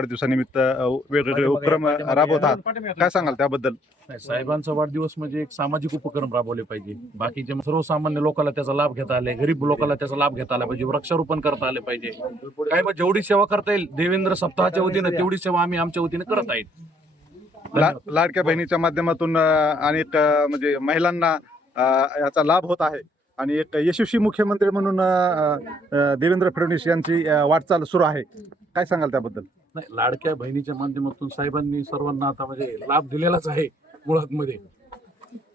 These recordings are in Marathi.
वाढदिवसानिमित्त वेगवेगळे उपक्रम राबवतात काय सांगाल त्याबद्दल? साहेबांचा वाढदिवस म्हणजे एक सामाजिक उपक्रम राबवले पाहिजे. बाकीचे सर्वसामान्य लोकांना त्याचा लाभ घेता आले गरीब लोकांना त्याचा लाभ घेता आला पाहिजे वृक्षारोपण करता आले पाहिजे. काय मग जेवढी सेवा करता येईल देवेंद्र सप्ताहाच्या वतीनं तेवढी सेवा आम्ही आमच्या वतीने करत आहेत. ला- लाडक्या बहिणीच्या माध्यमातून अनेक म्हणजे महिलांना याचा लाभ होत आहे. आणि एक यशस्वी मुख्यमंत्री म्हणून अ, देवेंद्र फडणवीस यांची अ, वाटचाल सुरू आहे. काय सांगाल त्याबद्दल? नाही लाडक्या बहिणीच्या माध्यमातून साहेबांनी सर्वांना आता म्हणजे लाभ दिलेलाच आहे मुळात मध्ये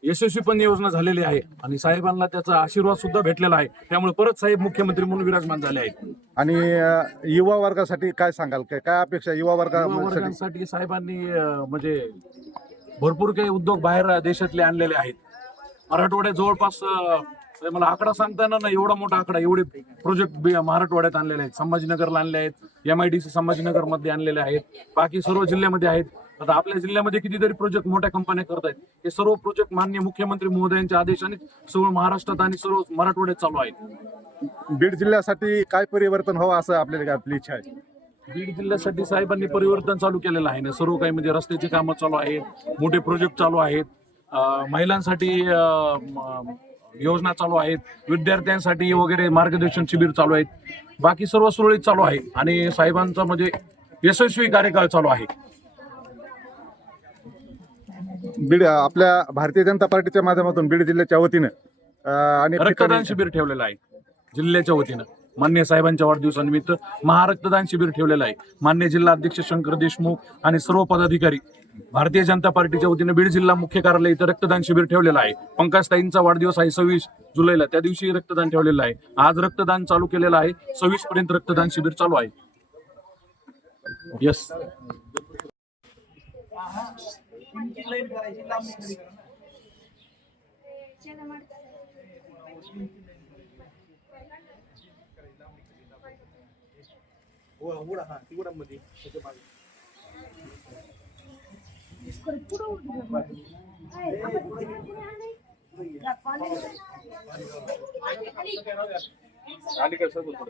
यशस्वी पण योजना झालेली आहे आणि साहेबांना त्याचा आशीर्वाद सुद्धा भेटलेला आहे. त्यामुळे परत साहेब मुख्यमंत्री म्हणून विराजमान झाले आहेत. आणि अ, युवा वर्गासाठी काय सांगाल? काय काय अपेक्षा युवा युवा वर्गासाठी वर्गांसाठी साहेबांनी अं, म्हणजे भरपूर काही उद्योग बाहेर देशातले आणलेले आहेत. मराठवाड्यात जवळपास अं, ते मला आकडा सांगता येणार नाही. एवढा मोठा आकडा एवढे प्रोजेक्ट मराठवाड्यात आणलेले आहेत. संभाजीनगरला आणले आहेत. एम आय डी सी संभाजीनगरमध्ये आणलेले आहेत. बाकी सर्व जिल्ह्यामध्ये आहेत. आता आपल्या जिल्ह्यामध्ये कितीतरी प्रोजेक्ट मोठ्या कंपन्या करत आहेत हे सर्व प्रोजेक्ट मान्य मुख्यमंत्री महोदयांच्या आदेशाने सर्व महाराष्ट्रात आणि सर्व मराठवाड्यात चालू आहेत. बीड जिल्ह्यासाठी काय परिवर्तन व्हावं असं आपल्याला आपली इच्छा आहे? बीड जिल्ह्यासाठी साहेबांनी परिवर्तन चालू केलेलं आहे ना. सर्व काही म्हणजे रस्त्याची कामं चालू आहेत. मोठे प्रोजेक्ट चालू आहेत. महिलांसाठी योजना चालू आहेत. विद्यार्थ्यांसाठी वगैरे मार्गदर्शन शिबिर चालू आहेत. बाकी सर्व सुरळीत चालू आहे आणि साहेबांचा म्हणजे यशस्वी कार्यकाळ चालू आहे. बीड आपल्या भारतीय जनता पार्टीच्या माध्यमातून बीड जिल्ह्याच्या वतीनं अनेक रक्तदान शिबिर ठेवलेलं आहे. जिल्ह्याच्या वतीनं. मान्य साहेबांच्या वाढदिवसानिमित्त महारक्तदान शिबिर ठेवलेलं आहे. मान्य जिल्हा अध्यक्ष शंकर देशमुख आणि सर्व पदाधिकारी भारतीय जनता पार्टीच्या वतीने बीड जिल्हा मुख्य कार्यालय इथं रक्तदान शिबिर ठेवलेलं आहे. पंकजताईंचा वाढदिवस आहे सव्वीस जुलैला. त्या दिवशी रक्तदान ठेवलेलं आहे. आज रक्तदान चालू केलेलं आहे. सव्वीस पर्यंत रक्तदान शिबिर चालू आहे. येस उघडा हा ती उघडा मध्ये त्याच्यामागे. आली काय सर बोलतो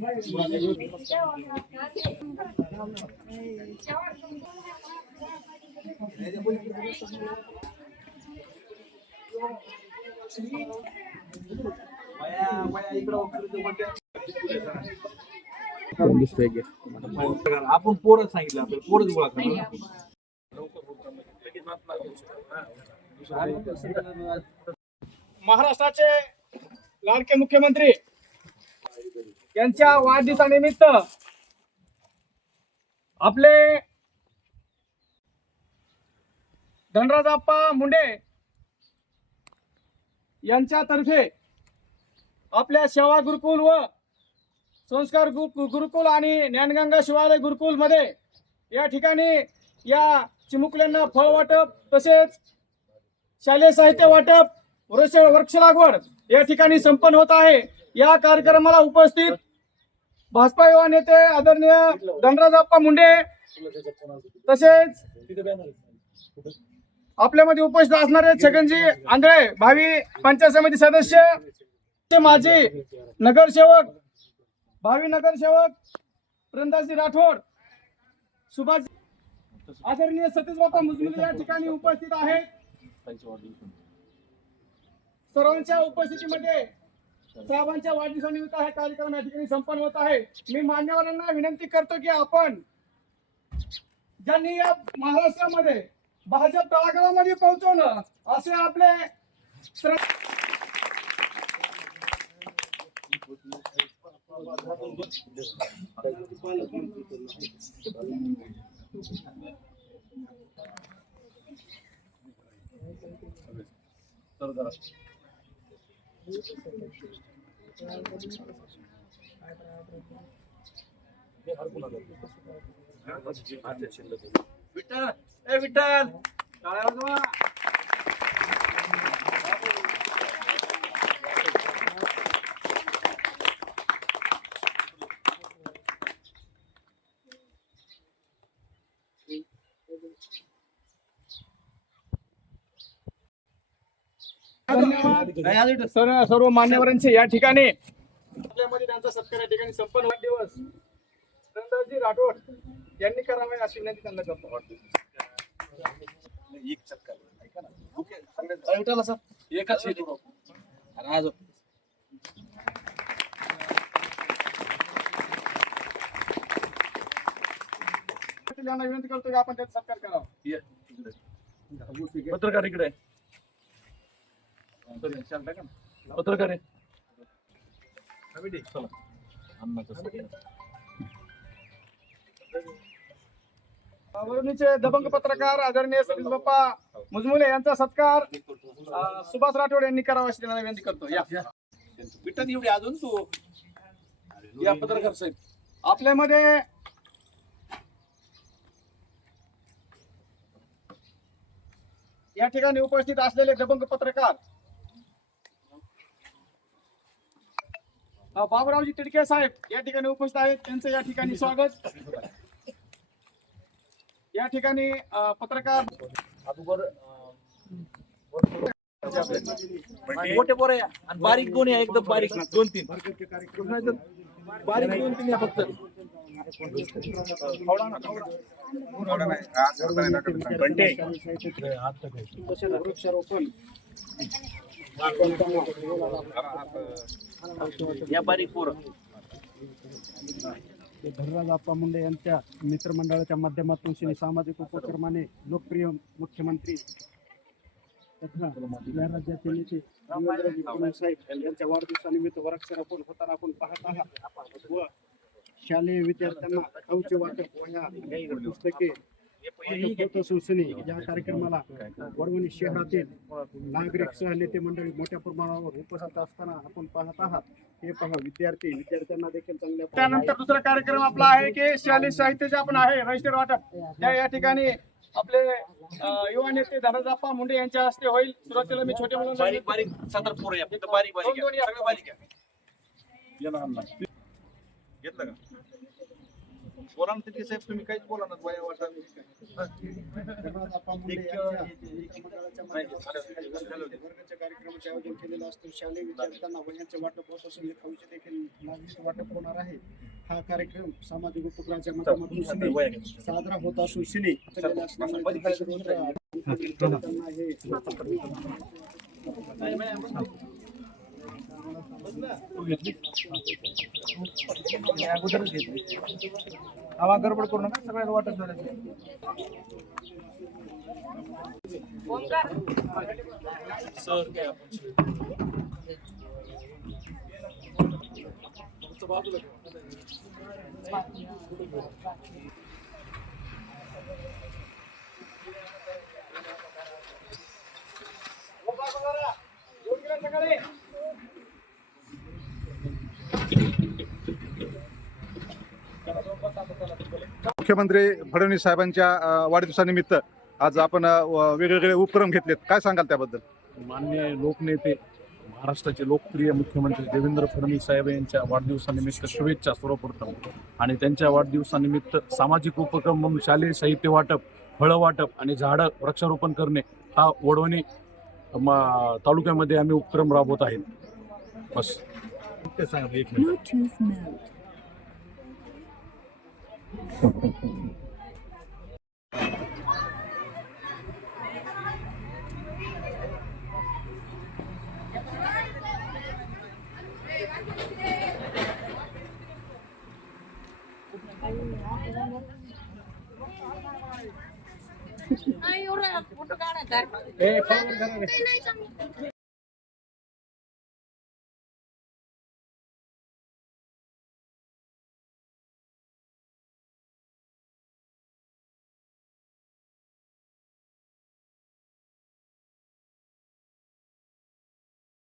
Vai, vai aí para o आपण पोरच सांगितलं आपल्याला पोरच गोळा महाराष्ट्राचे लाडके मुख्यमंत्री यांच्या वाढदिवसानिमित्त आपले धनराजप्पा मुंडे यांच्यातर्फे आपल्या सेवा गुरुकुल व संस्कार गु- गुरुकुल आणि ज्ञानगंगा शिवालय गुरुकुलमध्ये या ठिकाणी या चिमुकल्यांना फळ वाटप तसेच शालेय साहित्य वाटप वृक्ष वृक्ष लागवड या ठिकाणी संपन्न होत आहे. या कार्यक्रमाला उपस्थित भाजपा युवा नेते आदरणीय धनराजप्पा मुंडे तसेच आपल्यामध्ये उपस्थित असणारे छगनजी आंधळे भावी पंचायत समिती सदस्य ते माजी नगरसेवक भावी नगरसेवक वृंदाजी राठोड सुभाष आदरणीय सतीश बाप्पा मुजमिल या ठिकाणी उपस्थित आहेत. सर्वांच्या उपस्थितीमध्ये साहेबांच्या वाढदिवसानिमित्त हा कार्यक्रम या ठिकाणी संपन्न होत आहे. मी मान्यवरांना विनंती करतो की आपण ज्यांनी या महाराष्ट्रामध्ये भाजप तळागाळामध्ये पोहोचवलं असे आपले श्र- विठ्ठल ए विठ्ठल टाळ्या धन्यवाद सर- सर्व मान्यवरांचे या ठिकाणी. आपल्यामध्ये त्यांचा सत्कार या ठिकाणी संपन्न दिवस. राठोड यांनी करावे अशी विनंती त्यांना करतो. एकाच हेतू. यांना विनंती करतो की आपण त्याचा सत्कार करावा. ये. पत्रकार इकडे. आहे. पत्रकार आहे. चला. अन्नाचं सत्कार. वरुणीचे दबंग पत्रकार आदरणीय सतीश बाप्पा मुजमुले यांचा सत्कार सुभाष राठोड यांनी करावा अशी त्यांना विनंती करतो. या. विठ्ठल एवढी अजून तू. या पत्रकार साहेब. आपल्यामध्ये या ठिकाणी उपस्थित असलेले दबंग पत्रकार बाबुरावजी तिडके साहेब या ठिकाणी उपस्थित आहेत. त्यांचं या ठिकाणी स्वागत. या ठिकाणी पत्रकार मोठे पोरं आहे आणि बारीक दोन आहे एकदम बारीक. दोन तीन. बारीक दोन तीन आहे फक्त. वृक्षारोपण. व्यापारी बारीक धनराज आप्पा मुंडे यांच्या मित्रमंडळाच्या माध्यमातून श्री सामाजिक उपक्रमाने लोकप्रिय मुख्यमंत्री राज्याचे नेते साहेब यांच्या वाढदिवसानिमित्त वृक्षारोपण होताना आपण पाहत आहात. व शालेय विद्यार्थ्यांना खाऊचे वाटप वह्या पुस्तके या कार्यक्रमाला. वडवणी शहरातील नागरिक सहनेते मंडळी मोठ्या प्रमाणावर उपस्थित असताना आपण पाहत आहात. हे पहा विद्यार्थी विद्यार्थ्यांना देखील चांगल्या त्यानंतर दुसरा कार्यक्रम आपला आहे की शालेय साहित्याचे आपण आहे रजिस्टर वाटप. त्या या ठिकाणी आपले युवा नेते धनराजप्पा मुंडे यांच्या हस्ते होईल. सुरुवातीला मी छोटे मुलांना बारीक बारीक आठ पोरं बारीक बारीक बारीक. घेतलं का? बोला ना साहेब तुम्ही काहीच बोला ना वया वाटा. वर्गाच्या कार्यक्रमाचे आयोजन केलेलं असतं. शालेय विद्यार्थ्यांना वह्यांचे वाटप होत असून खाऊचे देखील नागरिक वाटप होणार आहे. हा कार्यक्रम सामाजिक उपक्रमाच्या माध्यमातून. साजरा होत असून सगळ्या असल्यामुळे विद्यार्थ्यांना हे तू घेतली मी अगोदरच घेतली आवा गडबड करू नका सगळ्यात वाटत झालं सर काय आपण मुख्यमंत्री फडणवीस साहेबांच्या वाढदिवसानिमित्त आज आपण वेगवेगळे उपक्रम घेतलेत. काय सांगाल त्याबद्दल? मान्य लोकनेते महाराष्ट्राचे लोकप्रिय मुख्यमंत्री देवेंद्र फडणवीस साहेब यांच्या वाढदिवसानिमित्त शुभेच्छा सर्वप्रथम. आणि त्यांच्या वाढदिवसानिमित्त सामाजिक उपक्रम म्हणून शालेय साहित्य वाटप फळं वाटप आणि झाडं वृक्षारोपण करणे हा वडवणी म- तालुक्यामध्ये आम्ही उपक्रम राबवत आहेत बस. एक मिनिट. नाही एवढा फोटो काढायचा